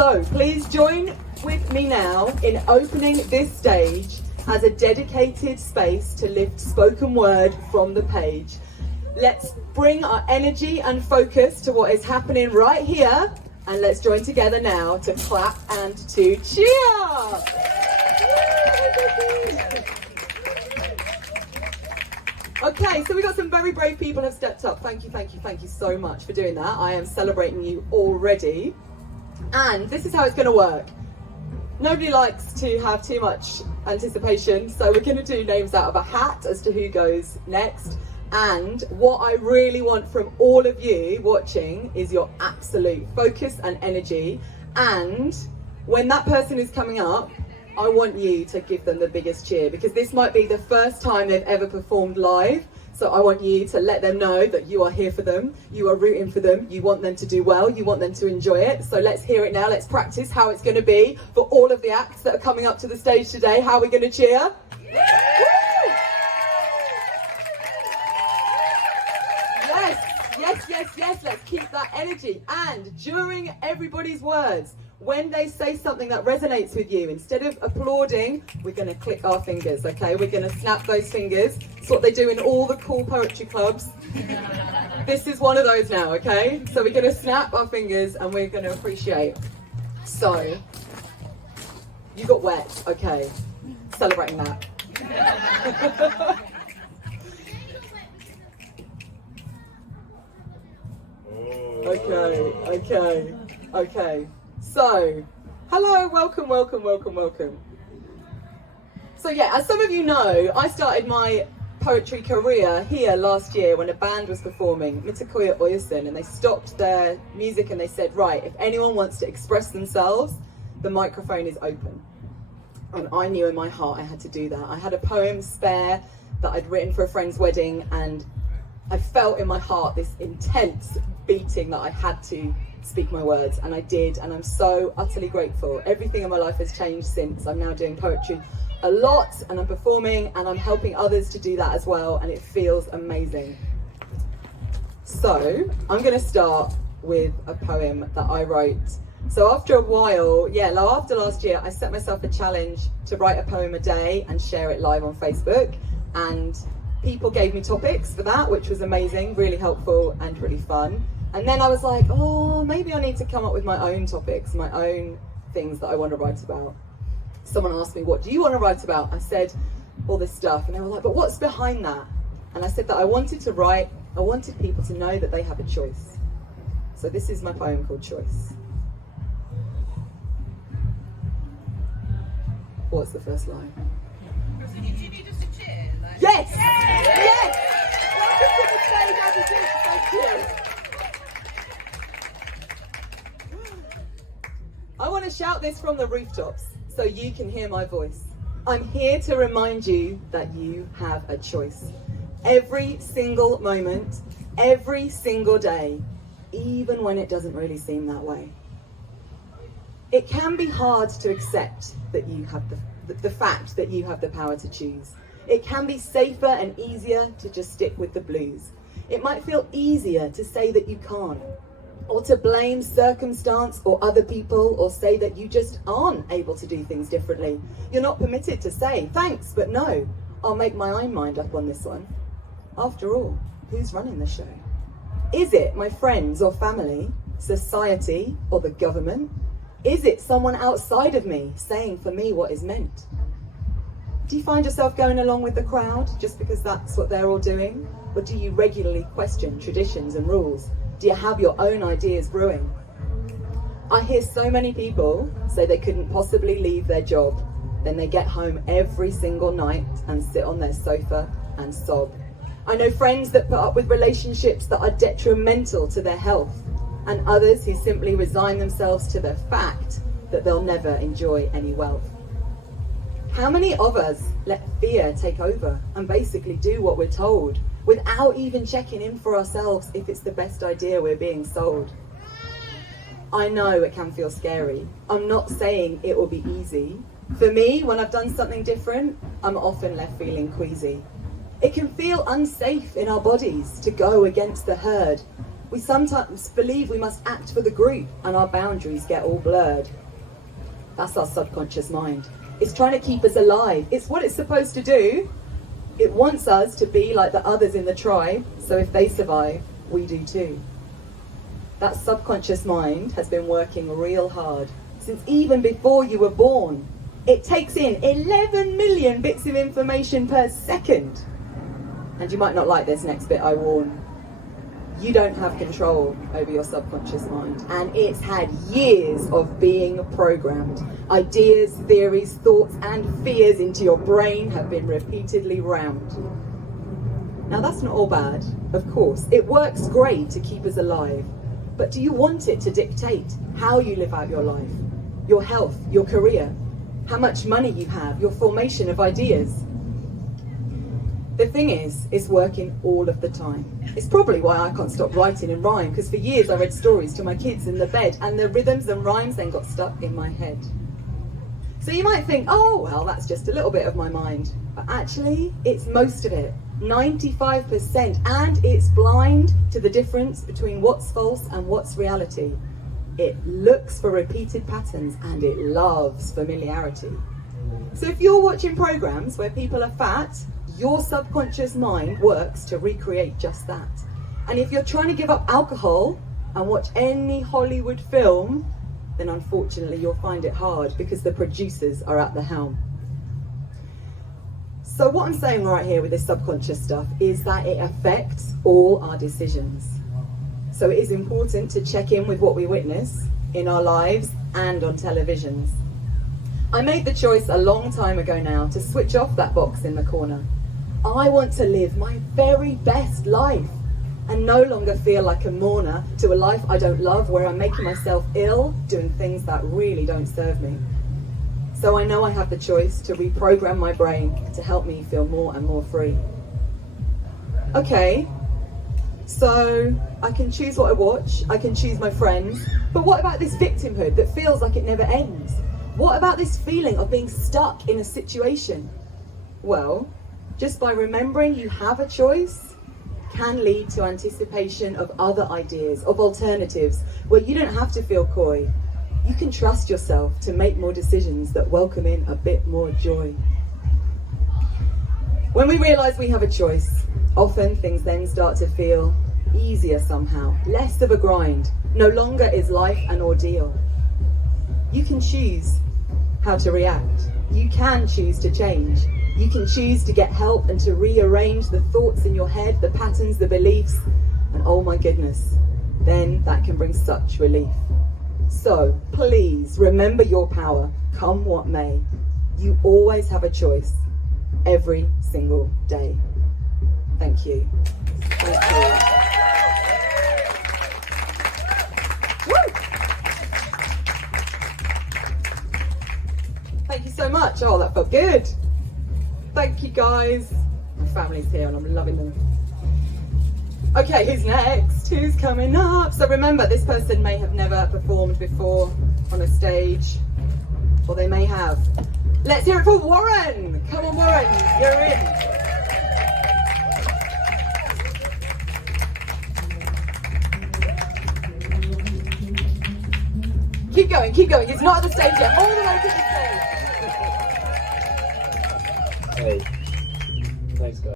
So please join with me now in opening this stage as a dedicated space to lift spoken word from the page. Let's bring our energy and focus to what is happening right here, and let's join together now to clap and to cheer. Okay, so we've got some very brave people who have stepped up. Thank you so much for doing that. I am celebrating you already. And this is how it's going to work. Nobody likes to have too much anticipation, so we're going to do names out of a hat as to who goes next. And what I really want from all of you watching is your absolute focus and energy. And when that person is coming up, I want you to give them the biggest cheer, because this might be the first time they've ever performed live. So I want you to let them know that you are here for them, you are rooting for them, you want them to do well, you want them to enjoy it. So let's hear it now, let's practice how it's going to be for all of the acts that are coming up to the stage today. How are we going to cheer? Yes, let's keep that energy. And during everybody's words, when they say something that resonates with you, instead of applauding, we're going to click our fingers, okay? We're going to snap those fingers. It's what they do in all the cool poetry clubs. This is one of those now, okay? So we're going to snap our fingers and we're going to appreciate. So, you got wet, okay. Celebrating that. Okay. So, hello, welcome. So yeah, as some of you know, I started my poetry career here last year when a band was performing, Mitakuya Oyusun, and they stopped their music and they said, right, if anyone wants to express themselves, the microphone is open. And I knew in my heart I had to do that. I had a poem spare that I'd written for a friend's wedding, and I felt in my heart this intense beating that I had to speak my words, and I did, and I'm so utterly grateful. Everything in my life has changed since. I'm now doing poetry a lot, and I'm performing, and I'm helping others to do that as well, and it feels amazing. So I'm going to start with a poem that I wrote. So after a while, after last year, I set myself a challenge to write a poem a day and share it live on Facebook, and people gave me topics for that, which was amazing, really helpful and really fun. And then I was like, oh, maybe I need to come up with my own topics, my own things that I want to write about. Someone asked me, what do you want to write about? I said, all this stuff. And they were like, but what's behind that? And I said that I wanted people to know that they have a choice. So this is my poem called Choice. What's the first line? Do you need just a cheer? Yes! Yes! Welcome to the stage, Abbi Jinks. Thank you. I want to shout this from the rooftops so you can hear my voice. I'm here to remind you that you have a choice. Every single moment, every single day, even when it doesn't really seem that way. It can be hard to accept that you have the fact that you have the power to choose. It can be safer and easier to just stick with the blues. It might feel easier to say that you can't, or to blame circumstance or other people, or say that you just aren't able to do things differently. You're not permitted to say, thanks, but no, I'll make my own mind up on this one. After all, who's running the show? Is it my friends or family, society, or the government? Is it someone outside of me saying for me what is meant? Do you find yourself going along with the crowd just because that's what they're all doing? Or do you regularly question traditions and rules? Do you have your own ideas brewing? I hear so many people say they couldn't possibly leave their job. Then they get home every single night and sit on their sofa and sob. I know friends that put up with relationships that are detrimental to their health, and others who simply resign themselves to the fact that they'll never enjoy any wealth. How many of us let fear take over and basically do what we're told without even checking in for ourselves if it's the best idea we're being sold? I know it can feel scary. I'm not saying it will be easy. For me, when I've done something different, I'm often left feeling queasy. It can feel unsafe in our bodies to go against the herd. We sometimes believe we must act for the group and our boundaries get all blurred. That's our subconscious mind. It's trying to keep us alive. It's what it's supposed to do. It wants us to be like the others in the tribe, so if they survive, we do too. That subconscious mind has been working real hard since even before you were born. It takes in 11 million bits of information per second. And you might not like this next bit, I warn. You don't have control over your subconscious mind, and it's had years of being programmed. Ideas, theories, thoughts, and fears into your brain have been repeatedly rammed. Now that's not all bad, of course. It works great to keep us alive, but do you want it to dictate how you live out your life, your health, your career, how much money you have, your formation of ideas? The thing is, it's working all of the time. It's probably why I can't stop writing in rhyme, because for years I read stories to my kids in the bed, and the rhythms and rhymes then got stuck in my head. So you might think, oh, well, that's just a little bit of my mind. But actually, it's most of it, 95%, and it's blind to the difference between what's false and what's reality. It looks for repeated patterns, and it loves familiarity. So if you're watching programs where people are fat, your subconscious mind works to recreate just that. And if you're trying to give up alcohol and watch any Hollywood film, then unfortunately you'll find it hard because the producers are at the helm. So what I'm saying right here with this subconscious stuff is that it affects all our decisions. So it is important to check in with what we witness in our lives and on televisions. I made the choice a long time ago now to switch off that box in the corner. I want to live my very best life and no longer feel like a mourner to a life I don't love, where I'm making myself ill, doing things that really don't serve me. So I know I have the choice to reprogram my brain to help me feel more and more free. Okay, so I can choose what I watch, I can choose my friends, but what about this victimhood that feels like it never ends? What about this feeling of being stuck in a situation? Well, just by remembering you have a choice can lead to anticipation of other ideas, of alternatives, where you don't have to feel coy. You can trust yourself to make more decisions that welcome in a bit more joy. When we realise we have a choice, often things then start to feel easier somehow, less of a grind. No longer is life an ordeal. You can choose how to react. You can choose to change. You can choose to get help and to rearrange the thoughts in your head, the patterns, the beliefs, and oh my goodness, then that can bring such relief. So please remember your power, come what may. You always have a choice, every single day. Thank you. Thank you. Thank you so much. Oh, that felt good. Thank you, guys. My family's here and I'm loving them. Okay, who's next? Who's coming up? So remember, this person may have never performed before on a stage, or they may have. Let's hear it for Warren. Come on, Warren, you're in. Keep going. He's not at the stage yet. All the way to the stage. Hey.